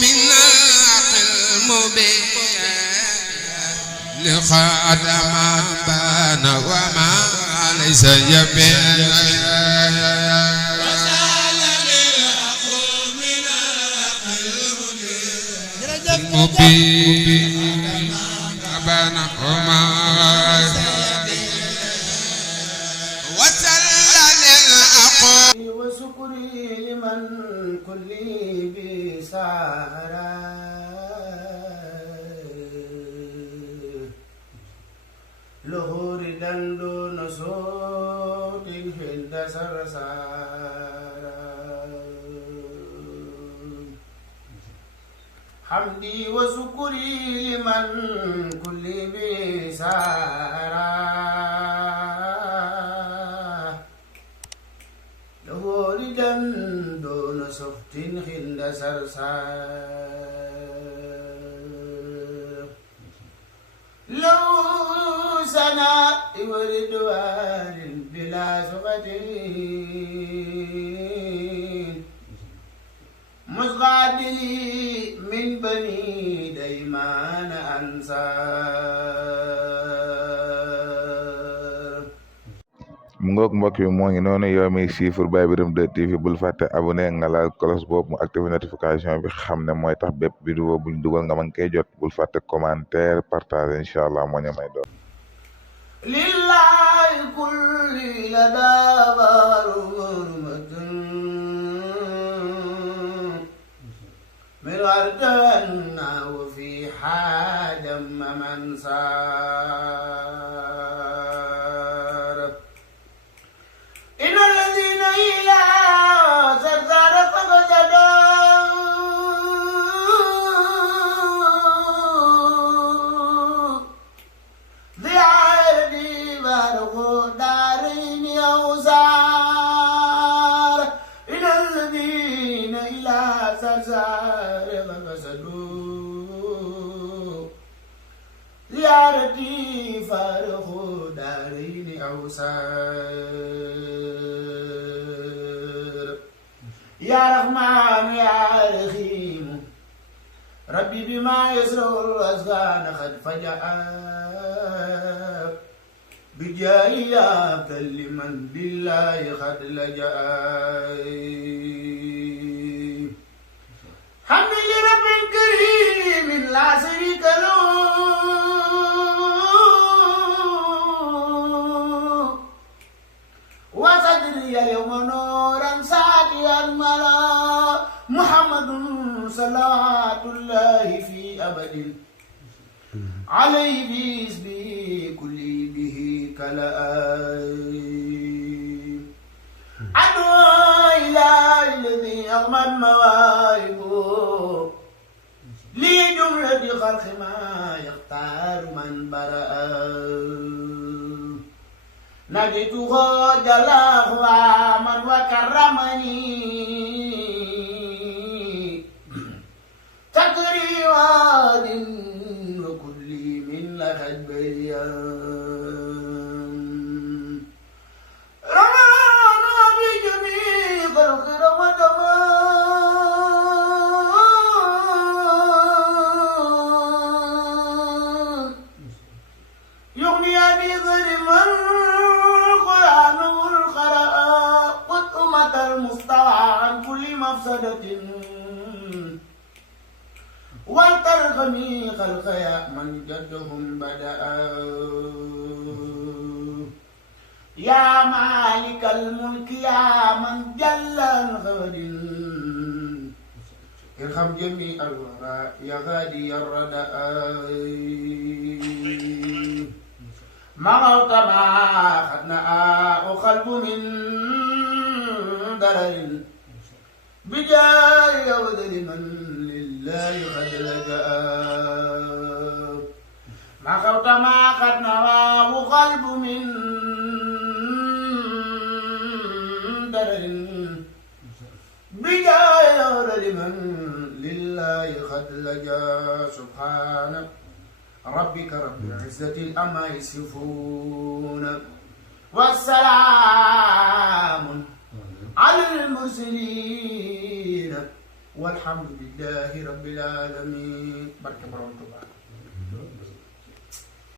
من المبين لقد ما بان وما ليس يبين المبين بان وما وشكري لمن كل بسارة لهور دندون صوت هند سرسارة حمدي وشكري لمن كل بسارة دون صفت خند سرسار لو سناء وردوان بلا سقط مصغادلي من بني ديمان أنصار mu ngoog mbokk yi moo ngi noonu yow mi siifur Baye Birame 2 TV bul fàtte abonné nga laal cloche boobu mu activé notification bi xam ne mooy tax bépp vidéo buñ dugal nga mën koy jot bul fàtte commentaire partage incha allah moo ñu may doon lillahi kulli ladabaru hurmatun min wardanna wa fi hadam man إن الذين إلى زرزار فقدوا ذعادي بارغوا دارين يوزار إن الذين إلى زرزار فقدوا زيارتي فارغوا دارين أوسار يا رحمن يا رحيم ربي بما يسر الأذقان قد فجأ بجاي عبد لمن بالله قد لجأ حمد لرب كريم لا شريك له وصدري اليوم نورا ساتيا ملا محمد صلوات الله في أبد عليه باسمه كل به كلائي أدعو إلى الذي أغمى المواهب لي جملة خلق ما يختار من برأ نجده جلاه من وكرمني تقريبا وكل من لخد بيان رمان بجميع خلق رمضان يغني عن ظلما المستوى عن كل مفسدة والترغمي خلق يا من جدهم بدأ يا مالك الملك يا من جل الغد ارحم جميع الورى يا غادي الردى مررت ما خدنا وقلب من درر بجاي ودر من لله قد لجأ ما خوت ما قد نواه قلب من درر بجاي ودر من لله قد لجأ سبحان ربك رب العزة الأما يصفون والسلام على المرسلين walhamdulillahi rabbil alamin barke borom Tuubaa